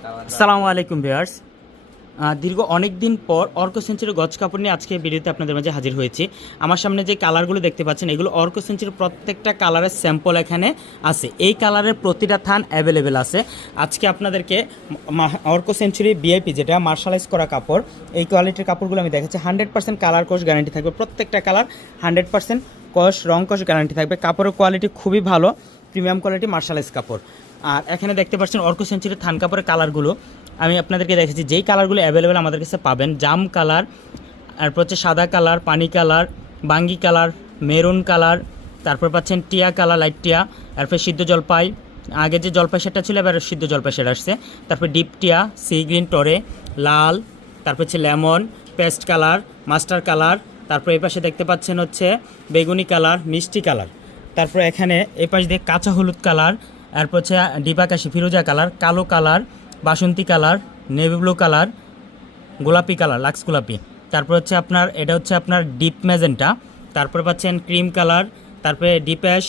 আসসালামু আলাইকুম ভিউয়ার্স। দীর্ঘ অনেক দিন পর অর্ক সেঞ্চুরি গজ কাপড় নিয়ে আজকে ভিডিওতে আপনাদের মাঝে হাজির হয়েছি। আমার সামনে যে কালারগুলো দেখতে পাচ্ছেন এগুলো অর্ক সেঞ্চুরির প্রত্যেকটা কালারের স্যাম্পল এখানে আছে। এই কালারের প্রতিটা থান অ্যাভেলেবেল আছে। আজকে আপনাদেরকে অর্ক সেঞ্চুরি বিআইপি যেটা মার্শালাইজ করা কাপড়, এই কোয়ালিটির কাপড়গুলো আমি দেখাচ্ছি। 100% কালার কোশ গ্যারান্টি থাকবে, প্রত্যেকটা কালার 100% কস রং কস গ্যারান্টি থাকবে। কাপড়ের কোয়ালিটি খুবই ভালো, প্রিমিয়াম কোয়ালিটি মার্শালাইজ কাপড়। আর এখানে দেখতে পাচ্ছেন অর্ক সেঞ্চুরির থান কাপড়ের কালারগুলো আমি আপনাদেরকে দেখেছি। যেই কালারগুলো অ্যাভেলেবেল আমাদের কাছে পাবেন, জাম কালার, তারপর হচ্ছে সাদা কালার, পানি কালার, বাঙ্গি কালার, মেরুন কালার, তারপর পাচ্ছেন টিয়া কালার, লাইট টিয়া, তারপর সিদ্ধ জলপাই, আগে যে জলপাই সেটা ছিল এবার সিদ্ধ জলপাই সেটা আসছে, তারপর ডিপ টিয়া, সি গ্রিন, টরে, লাল, তারপর হচ্ছে lemon, paste colour, mustard colour, তারপর এই পাশে দেখতে পাচ্ছেন হচ্ছে বেগুনি কালার, মিষ্টি কালার, তারপর এখানে এই পাশে দিয়ে কাঁচা হলুদ কালার, তারপর হচ্ছে ডিপাকাশি ফিরোজা কালার, কালো কালার, বাসন্তী কালার, নেভি ব্লু কালার, গোলাপি কালার, লাক্স গোলাপি, তারপর হচ্ছে আপনার এটা হচ্ছে আপনার ডিপ ম্যাজেন্টা, তারপর পাচ্ছেন ক্রিম কালার, তারপরে ডিপ অ্যাশ,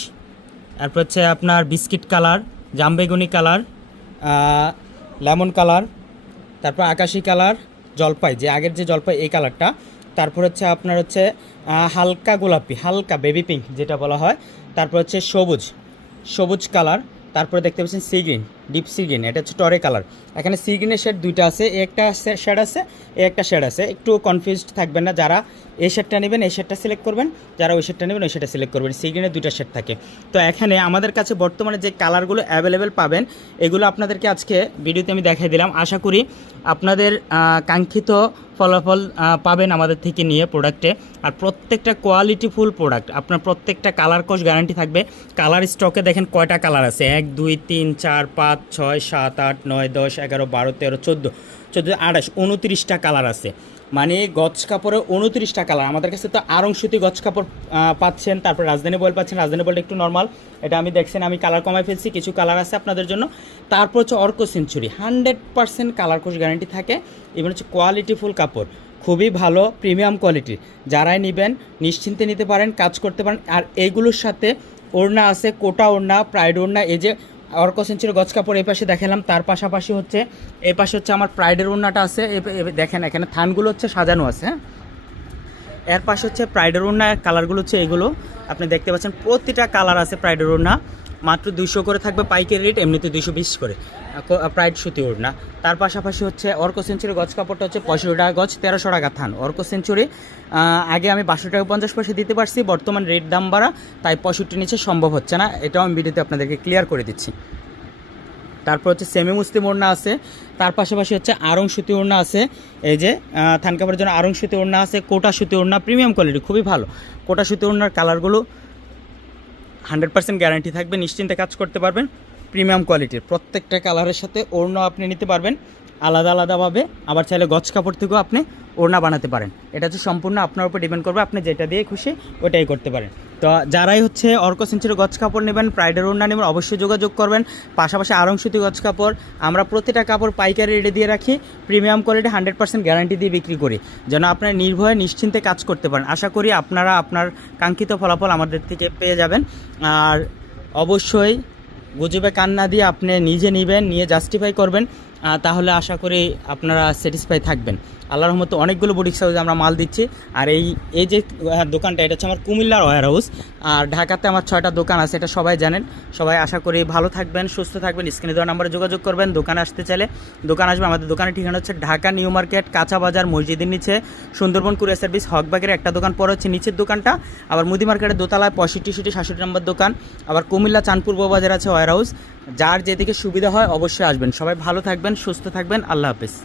তারপর হচ্ছে আপনার বিস্কিট কালার, জামবেগুনি কালার, লেমন কালার, তারপর আকাশি কালার, জলপাই যে আগের যে জলপাই এই কালারটা, তারপর হচ্ছে আপনার হচ্ছে হালকা গোলাপি, হালকা বেবি পিঙ্ক যেটা বলা হয়, তারপর হচ্ছে সবুজ কালার, তারপরে দেখতে পাচ্ছেন sea green, deep sea green, এটা হচ্ছে টরে কালার। এখানে সি গ্রিনের শেড দুইটা আছে, একটা শেড আছে, একটা শেড আছে, একটু কনফিউজড থাকবেন না। যারা এই শেডটা নেবেন এই শেডটা সিলেক্ট করবেন, যারা ওই শেডটা নেবেন ওই শেডটা সিলেক্ট করবেন। সি গ্রিনের দুইটা শেড থাকে। তো এখানে আমাদের কাছে বর্তমানে যে কালারগুলো অ্যাভেলেবেল পাবেন এগুলো আপনাদেরকে আজকে ভিডিওতে আমি দেখাই দিলাম। আশা করি আপনাদের কাঙ্ক্ষিত ফলাফল পাবেন আমাদের থেকে নিয়ে প্রোডাক্টে। আর প্রত্যেকটা কোয়ালিটিফুল প্রোডাক্ট, আপনার প্রত্যেকটা কালার কোশ গ্যারান্টি থাকবে। কালার স্টকে দেখেন কয়টা কালার আছে, 1 2 3 4 5 6 7 8 9 10 11 12 13 14 28 29টা কালার আছে। মানে গজ কাপড়ে 29টা কালার। আমাদের কাছে তো আড়ং সুতি গজ কাপড় পাচ্ছেন, তারপর রাজধানী বয়েল পাচ্ছেন। রাজধানী বয়েলটা একটু নর্মাল, এটা আমি দেখছেন আমি কালার কমাই ফেলছি, কিছু কালার আছে আপনাদের জন্য। তারপর হচ্ছে অর্ক সেঞ্চুরি 100% কালার কোশ গ্যারান্টি থাকে। এবং হচ্ছে কোয়ালিটিফুল কাপড়, খুবই ভালো প্রিমিয়াম কোয়ালিটির। যারাই নেবেন নিশ্চিন্তে নিতে পারেন, কাজ করতে পারেন। আর এইগুলোর সাথে ওড়না আছে, কোটা ওড়না, প্রাইড ওড়না। এই যে অর্ক সেঞ্চুরি গজ কাপড় এই পাশে দেখালাম, তার পাশাপাশি হচ্ছে এই পাশে হচ্ছে আমার প্রাইডের ওড়নাটা আছে। দেখেন এখানে থানগুলো হচ্ছে সাজানো আছে, হ্যাঁ। এর পাশে হচ্ছে প্রাইডের ওড়না, কালারগুলো হচ্ছে এগুলো আপনি দেখতে পাচ্ছেন। প্রতিটা কালার আছে প্রাইডের ওড়না, মাত্র 200 করে থাকবে পাইকারি রেট, এমনিতে 220 করে প্রাইড সুতি ওড়না। তার পাশাপাশি হচ্ছে অর্ক সেঞ্চুরি গজ কাপড়টা হচ্ছে 65 টাকা গজ, 1300 টাকা থান। অর্ক সেঞ্চুরি আগে আমি 52 টাকা 50 পয়সা দিতে পারছি, বর্তমান রেট দাম বাড়া, তাই 65 নিচে সম্ভব হচ্ছে না। এটাও আমি ভিডিওতে আপনাদেরকে ক্লিয়ার করে দিচ্ছি। তারপর হচ্ছে সেমি মুসলিম ওড়না আছে, তার পাশাপাশি হচ্ছে আড়ং সুতি ওড়না আছে। এই যে থান কাপড়ের জন্য আড়ং সুতি ওড়না আছে, কোটা সুতি ওড়না, প্রিমিয়াম কোয়ালিটি, খুবই ভালো। কোটা সুতি ওড়নার কালারগুলো 100% গ্যারান্টি থাকবে, নিশ্চিন্তে কাজ করতে পারবেন। প্রিমিয়াম কোয়ালিটির প্রত্যেকটা কালারের সাথে ওড়না আপনি নিতে পারবেন আলাদা আলাদাভাবে। আবার চাইলে গজ কাপড় থেকেও আপনি ওড়না বানাতে পারেন। এটা হচ্ছে সম্পূর্ণ আপনার উপর ডিপেন্ড করবে, আপনি যেটা দিয়ে খুশি ওটাই করতে পারেন। তো যারাই হচ্ছে অর্ক সেঞ্চুরি গজ কাপড় নেবেন, প্রাইডের ওড়না নেবেন, অবশ্যই যোগাযোগ করবেন। পাশাপাশি আড়ং সুতি গজ কাপড় আমরা প্রতিটা কাপড় পাইকারি রেটে দিয়ে রাখি, প্রিমিয়াম কোয়ালিটি 100% গ্যারান্টি দিয়ে বিক্রি করি, যেন আপনারা নির্ভয়ে নিশ্চিন্তে কাজ করতে পারেন। আশা করি আপনারা আপনার কাঙ্ক্ষিত ফলাফল আমাদের থেকে পেয়ে যাবেন। আর অবশ্যই গুজবে কান না দিয়ে আপনি নিজে নেবেন, নিয়ে জাস্টিফাই করবেন, তাহলে আশা করি আপনারা স্যাটিসফাই থাকবেন। আল্লাহর রহমতে অনেকগুলো বুটিক হাউসে আমরা মাল দিচ্ছি। আর এই যে দোকানটা, এটা হচ্ছে আমার কুমিল্লার ওয়্যার হাউস। আর ঢাকাতে আমার 6টা দোকান আছে, এটা সবাই জানেন। সবাই আশা করি ভালো থাকবেন, সুস্থ থাকবেন। স্ক্রিনে দেওয়া নাম্বারে যোগাযোগ করবেন। দোকানে আসতে চাইলে দোকান আসবে। আমাদের দোকানের ঠিকানা হচ্ছে ঢাকা নিউ মার্কেট, কাঁচা বাজার, মসজিদের নিচে, সুন্দরবন কুরিয়ার সার্ভিস, হকবাগের একটা দোকান পরে হচ্ছে নিচের দোকানটা। আবার মুদি মার্কেটের দোতলায় 65 সিটি 66 নম্বর দোকান। আবার কুমিল্লা চাঁদপুর বাজার আছে ওয়্যার হাউস। যার যেদিকে সুবিধা হয় অবশ্যই আসবেন। সবাই ভালো থাকবেন, সুস্থ থাকবেন। আল্লাহ হাফেজ।